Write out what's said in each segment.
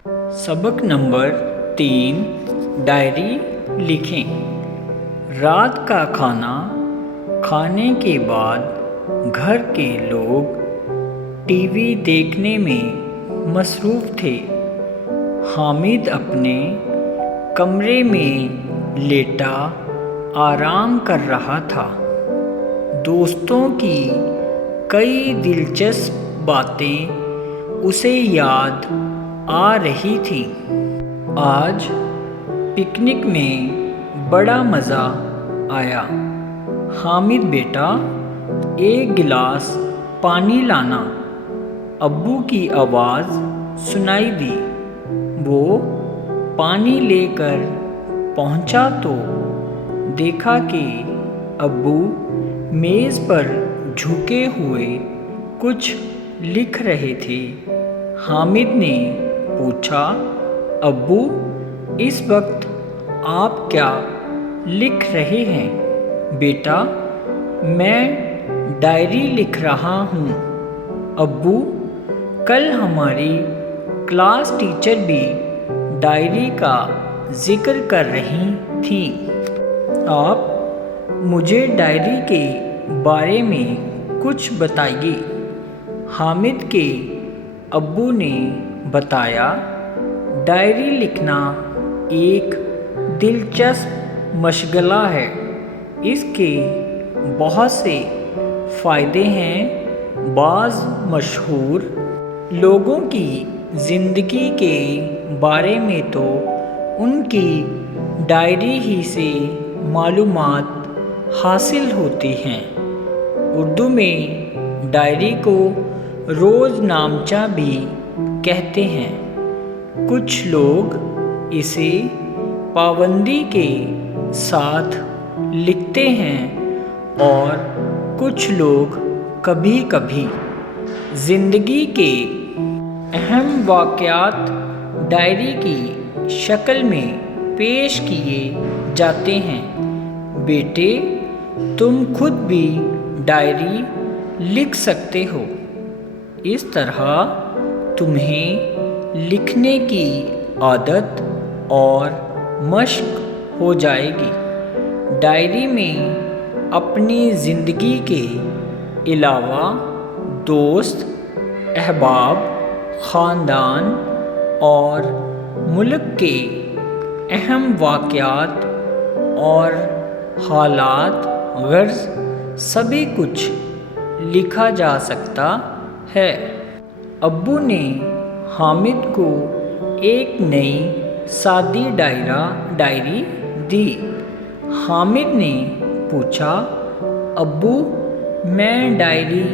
सबक number 3। Diary लिखें। रात का खाना खाने के बाद घर के लोग टीवी देखने में मसरूफ़ थे। हामिद अपने कमरे में लेटा आराम कर रहा था। दोस्तों की कई दिलचस्प बातें उसे याद आ रही थी। आज पिकनिक में बड़ा मज़ा आया। हामिद बेटा, एक गिलास पानी लाना। अब्बू की आवाज़ सुनाई दी। वो पानी लेकर पहुंचा तो देखा कि अब्बू मेज़ पर झुके हुए कुछ लिख रहे थे। हामिद ने पूछा, अब्बू, इस वक्त आप क्या लिख रहे हैं? बेटा, मैं डायरी लिख रहा हूँ। अब्बू, कल हमारी क्लास टीचर भी डायरी का जिक्र कर रही थी। आप मुझे डायरी के बारे में कुछ बताइए। हामिद के अब्बू ने बताया, डायरी लिखना एक दिलचस्प मशगला है। इसके बहुत से फ़ायदे हैं। बाज़ मशहूर लोगों की ज़िंदगी के बारे में तो उनकी डायरी ही से मालूमात हासिल होती हैं। उर्दू में डायरी को रोज़नामचा भी कहते हैं। कुछ लोग इसे पाबंदी के साथ लिखते हैं और कुछ लोग कभी कभी ज़िंदगी के अहम वाक़यात डायरी की शक्ल में पेश किए जाते हैं। बेटे, तुम खुद भी डायरी लिख सकते हो। इस तरह तुम्हें लिखने की आदत और मश्क हो जाएगी। डायरी में अपनी ज़िंदगी के अलावा दोस्त, अहबाब, ख़ानदान और मुल्क के अहम वाक़यात और हालात गर्ज़ सभी कुछ लिखा जा सकता है। अब्बू ने हामिद को एक नई सादी डायरी दी। हामिद ने पूछा, अब्बू, मैं डायरी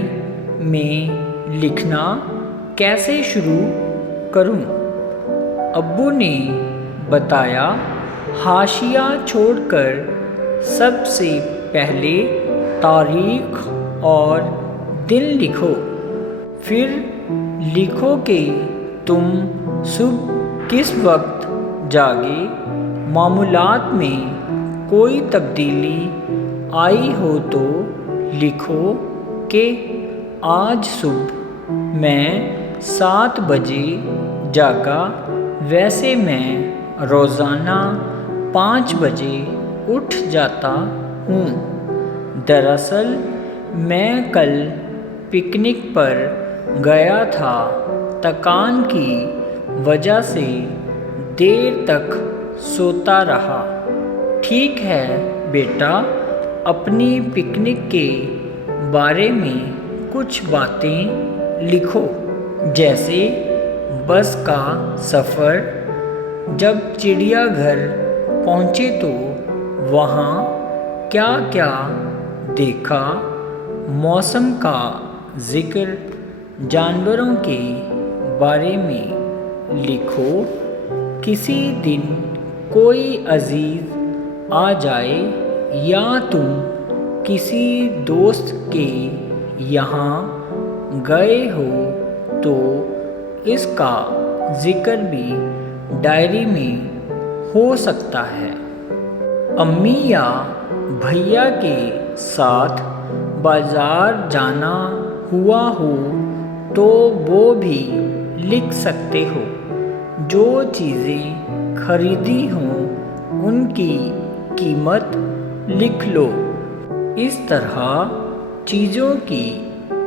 में लिखना कैसे शुरू करूं? अब्बू ने बताया, हाशिया छोड़कर सबसे पहले तारीख़ और दिन लिखो। फिर लिखो कि तुम सुबह किस वक्त जागे। मामूलात में कोई तब्दीली आई हो तो लिखो कि आज सुबह मैं 7 बजे जागा, वैसे मैं रोज़ाना 5 बजे उठ जाता हूँ। दरअसल मैं कल पिकनिक पर गया था। थकान की वजह से देर तक सोता रहा। ठीक है बेटा, अपनी पिकनिक के बारे में कुछ बातें लिखो, जैसे बस का सफ़र, जब चिड़ियाघर पहुँचे तो वहाँ क्या क्या देखा, मौसम का ज़िक्र, जानवरों के बारे में लिखो। किसी दिन कोई अजीज़ आ जाए या तुम किसी दोस्त के यहाँ गए हो तो इसका ज़िक्र भी डायरी में हो सकता है। अम्मी या भैया के साथ बाज़ार जाना हुआ हो तो वो भी लिख सकते हो। جو چیزیں خریدی ہوں ان کی قیمت لکھ لو۔ اس طرح چیزوں کی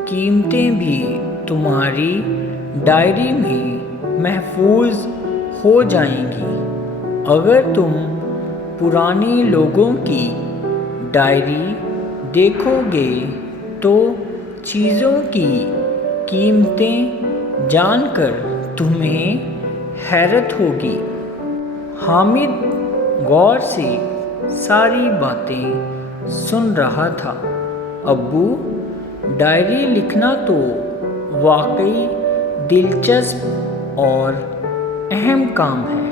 قیمتیں بھی تمہاری ڈائری میں محفوظ ہو جائیں گی۔ اگر تم پرانے لوگوں کی ڈائری دیکھو گے تو چیزوں کی قیمتیں جان کر تمہیں حیرت ہوگی۔ حامد غور سے ساری باتیں سن رہا تھا۔ ابو، ڈائری لکھنا تو واقعی دلچسپ اور اہم کام ہے۔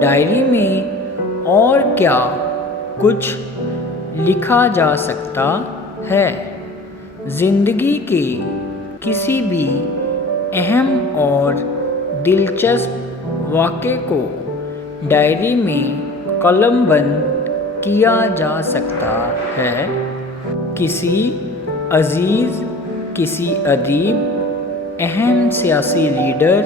ڈائری میں اور کیا کچھ لکھا جا سکتا ہے؟ زندگی کے کسی بھی اہم اور دلچسپ واقعے کو ڈائری میں قلم بند کیا جا سکتا ہے۔ کسی عزیز، کسی ادیب، اہم سیاسی لیڈر،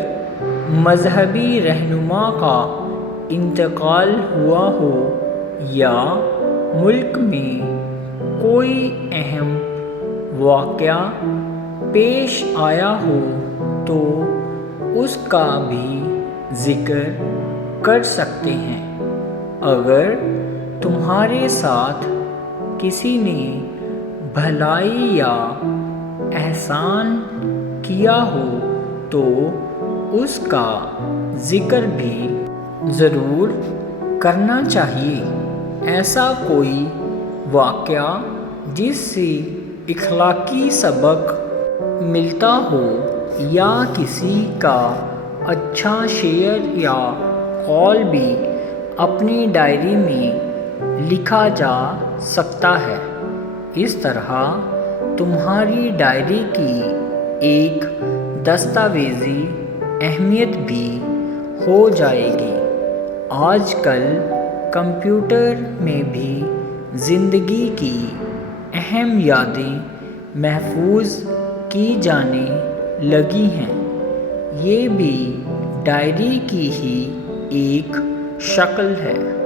مذہبی رہنما کا انتقال ہوا ہو یا ملک میں کوئی اہم واقعہ پیش آیا ہو تو اس کا بھی ذکر کر سکتے ہیں۔ اگر تمہارے ساتھ کسی نے بھلائی یا احسان کیا ہو تو اس کا ذکر بھی ضرور کرنا چاہیے۔ ایسا کوئی واقعہ جس سے اخلاقی سبق ملتا ہو یا کسی کا اچھا شعر یا قول بھی اپنی ڈائری میں لکھا جا سکتا ہے۔ اس طرح تمہاری ڈائری کی ایک دستاویزی اہمیت بھی ہو جائے گی۔ آج کل کمپیوٹر میں بھی زندگی کی اہم یادیں محفوظ کی جانے لگی ہیں۔ یہ بھی ڈائری کی ہی ایک شکل ہے۔